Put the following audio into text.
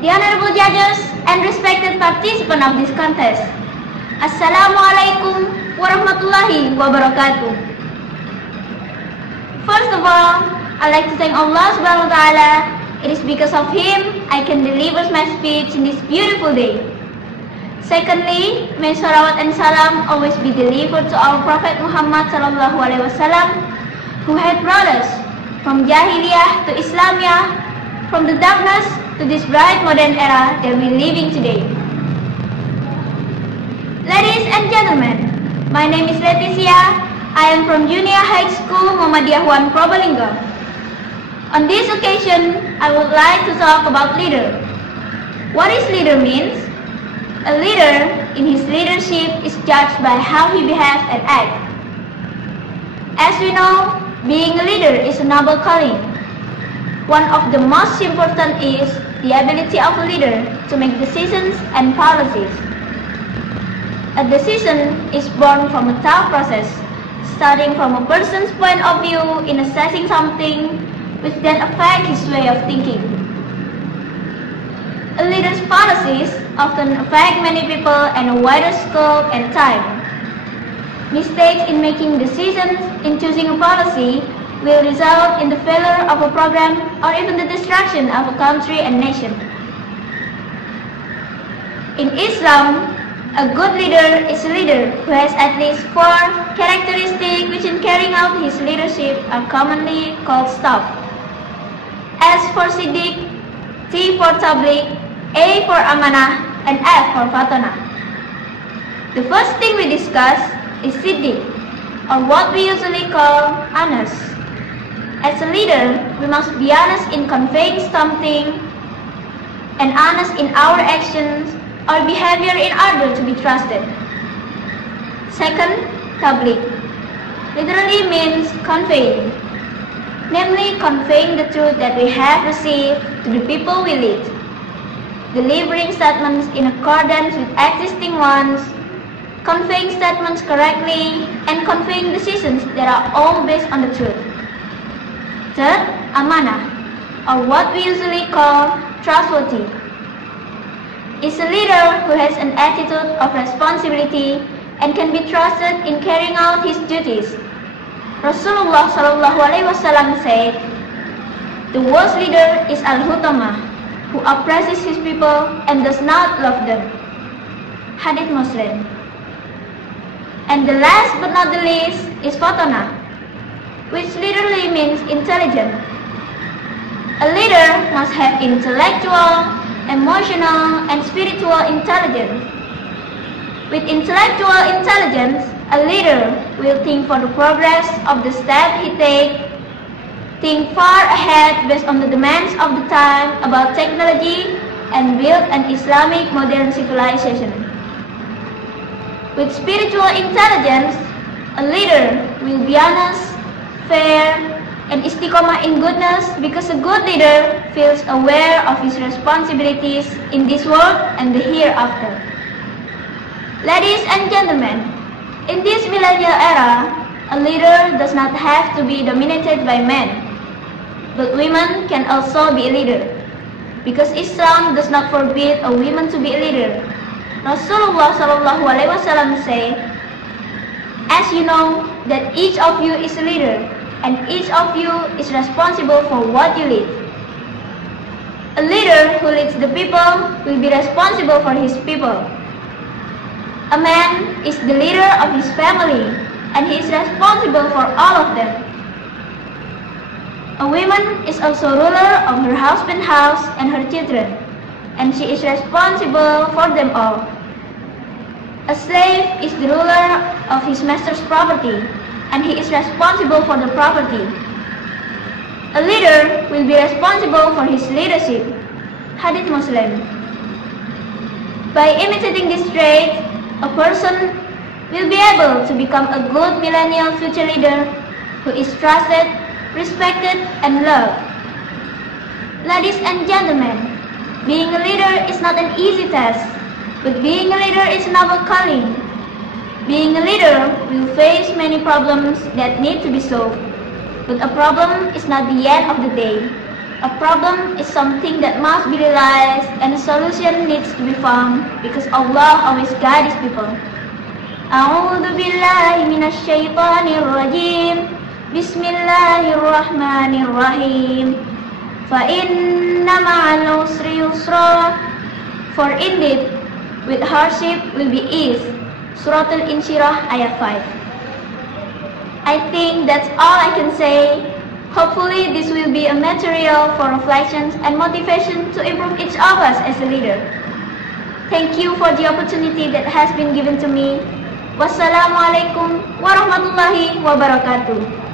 the honorable judges and respected participants of this contest. Assalamualaikum warahmatullahi wabarakatuh. First of all, I'd like to thank Allah subhanahu wa ta'ala. It is because of Him I can deliver my speech in this beautiful day. Secondly, may salawat and salam always be delivered to our Prophet Muhammad sallallahu alaihi wasallam, who had brought us from Jahiliyah to Islamiyah, from the darkness to this bright modern era that we're living today. Ladies and gentlemen, my name is Laetitia. I am from Junior High School Muhammadiyah 1 Probolinggo. On this occasion, I would like to talk about leader. What is leader means? A leader in his leadership is judged by how he behaves and acts. As we know, being a leader is a noble calling. One of the most important is the ability of a leader to make decisions and policies. A decision is born from a thought process, starting from a person's point of view in assessing something, which then affect his way of thinking. A leader's policies often affect many people and a wider scope and time. Mistakes in making decisions in choosing a policy will result in the failure of a program or even the destruction of a country and nation. In Islam, a good leader is a leader who has at least 4 characteristics which in carrying out his leadership are commonly called staff. S for Siddiq, T for Tabligh, A for Amanah, and F for Fatona. The first thing we discuss is Siddiq, or what we usually call honest. As a leader, we must be honest in conveying something and honest in our actions or behavior in order to be trusted. Second, Tabligh literally means conveying, namely conveying the truth that we have received to the people we lead, delivering statements in accordance with existing ones, conveying statements correctly, and conveying decisions that are all based on the truth. Third, Amanah, or what we usually call trustworthy, is a leader who has an attitude of responsibility and can be trusted in carrying out his duties. Rasulullah sallallahu alaihi wasallam said, "The worst leader is al-hutama, who oppresses his people and does not love them." Hadith Muslim. And the last but not the least is Fatona, which literally means intelligent. A leader must have intellectual, emotional, and spiritual intelligence. With intellectual intelligence, a leader will think for the progress of the step he takes, think far ahead based on the demands of the time about technology, and build an Islamic modern civilization. With spiritual intelligence, a leader will be honest, fair, and istiqomah in goodness, because a good leader feels aware of his responsibilities in this world and the hereafter. Ladies and gentlemen, in this millennial era, a leader does not have to be dominated by men, but women can also be a leader, because Islam does not forbid a woman to be a leader. Rasulullah sallallahu alaihi wasallam said, "As you know that each of you is a leader, and each of you is responsible for what you lead." A leader who leads the people will be responsible for his people. A man is the leader of his family, and he is responsible for all of them. A woman is also ruler of her husband's house and her children, and she is responsible for them all. A slave is the ruler of his master's property, and he is responsible for the property. A leader will be responsible for his leadership. Hadith Muslim. By imitating this trait, a person will be able to become a good millennial future leader who is trusted, respected, and loved. Ladies and gentlemen, being a leader is not an easy task, but being a leader is a noble calling. Being a leader will face many problems that need to be solved, but a problem is not the end of the day. A problem is something that must be realized and a solution needs to be found because Allah always guides people. A'udzu billahi minasy syaithanir rajim. Bismillahirrahmanirrahim. Fa inna ma'al usri yusra. For indeed, with hardship will be ease. Surah Al-Insyirah ayat 5. I think that's all I can say. Hopefully this will be a material for reflections and motivation to improve each of us as a leader. Thank you for the opportunity that has been given to me. Wassalamualaikum warahmatullahi wabarakatuh.